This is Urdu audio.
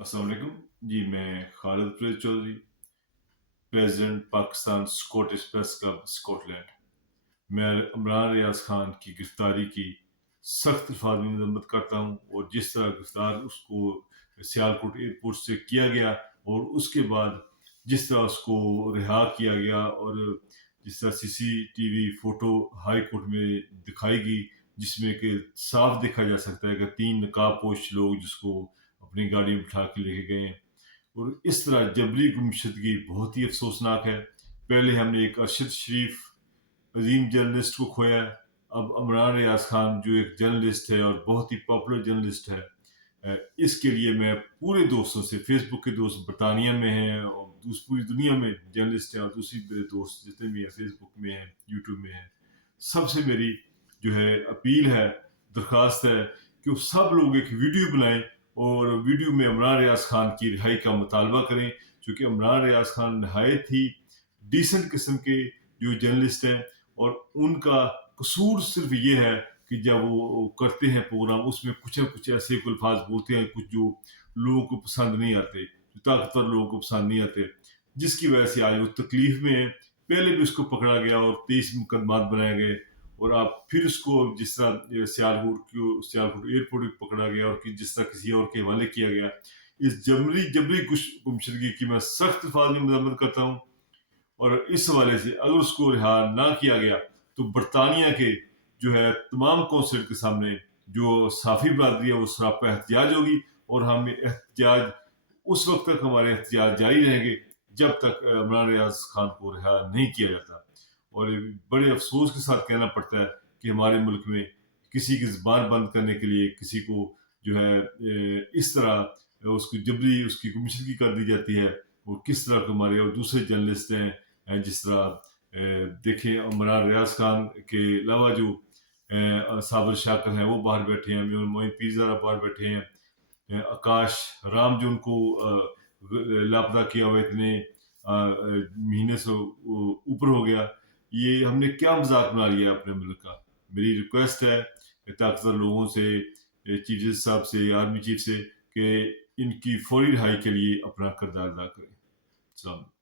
السلام علیکم جی، میں Khalid Chaudhry, president Pakistan Scottish press club Scotland. میں عمران ریاض خان کی گرفتاری کی سخت الفاظ میں مذمت کرتا ہوں، اور جس طرح گرفتار اس کو سیالکوٹ ایئرپورٹ سے کیا گیا اور اس کے بعد جس طرح اس کو رہا کیا گیا، اور جس طرح C C T V photo high court میں دکھائی گئی، جس میں کہ صاف دیکھا جا سکتا ہے کہ 3 نقاب پوش لوگ جس کو اپنی گاڑی میں بٹھا کے لے کے گئے ہیں۔ اور اس طرح جبری گمشدگی بہت ہی افسوسناک ہے۔ پہلے ہم نے ایک ارشد شریف عظیم جرنلسٹ کو کھویا ہے، اب عمران ریاض خان جو ایک جرنلسٹ ہے اور بہت ہی پاپولر جرنلسٹ ہے۔ اس کے لیے میں پورے دوستوں سے، فیس بک کے دوست برطانیہ میں ہیں اور پوری دنیا میں جرنلسٹ ہیں، اور دوسری میرے دوست جتنے بھی ہیں فیس بک میں ہیں، یوٹیوب میں ہیں، سب سے میری جو ہے اپیل ہے، درخواست ہے کہ وہ سب لوگ ایک ویڈیو بنائیں اور ویڈیو میں عمران ریاض خان کی رہائی کا مطالبہ کریں، چونکہ عمران ریاض خان نہایت ہی ڈیسنٹ قسم کے جو جرنلسٹ ہیں، اور ان کا قصور صرف یہ ہے کہ جب وہ کرتے ہیں پروگرام، اس میں کچھ نہ کچھ ایسے الفاظ بولتے ہیں کچھ جو لوگوں کو پسند نہیں آتے، جو طاقتور لوگوں کو پسند نہیں آتے، جس کی وجہ سے آج وہ تکلیف میں ہے۔ پہلے بھی اس کو پکڑا گیا اور 23 مقدمات بنائے گئے، اور اب پھر اس کو جس طرح سیالکوٹ ایئرپورٹ بھی پکڑا گیا اور جس طرح کسی اور کے حوالے کیا گیا۔ اس جبری گمشدگی کی میں سخت الفاظ میں مذمت کرتا ہوں، اور اس حوالے سے اگر اس کو رہا نہ کیا گیا تو برطانیہ کے جو ہے تمام قونصلیٹ کے سامنے جو صحافی برادری ہے وہ سراپا احتجاج ہوگی، اور ہم احتجاج اس وقت تک ہمارے احتجاج جاری رہیں گے جب تک عمران ریاض خان کو رہا نہیں کیا جاتا۔ اور بڑے افسوس کے ساتھ کہنا پڑتا ہے کہ ہمارے ملک میں کسی کی زبان بند کرنے کے لیے کسی کو جو ہے اس طرح اس کو جبری اس کی گمشدگی کر دی جاتی ہے، اور کس طرح ہمارے اور دوسرے جرنلسٹ ہیں، جس طرح دیکھیں عمران ریاض خان کے علاوہ جو صابر شاکر ہیں وہ باہر بیٹھے ہیں، معین پیرزادہ باہر بیٹھے ہیں، آکاش رام جو ان کو لاپتہ کیا ہوا اتنے مہینے سے اوپر ہو گیا۔ یہ ہم نے کیا مذاق بنا لیا اپنے ملک کا؟ میری ریکویسٹ ہے طاقتور لوگوں سے، چیف جسٹس صاحب سے، آرمی چیف سے، کہ ان کی فوری رہائی کے لیے اپنا کردار ادا کریں۔ السلام علیکم۔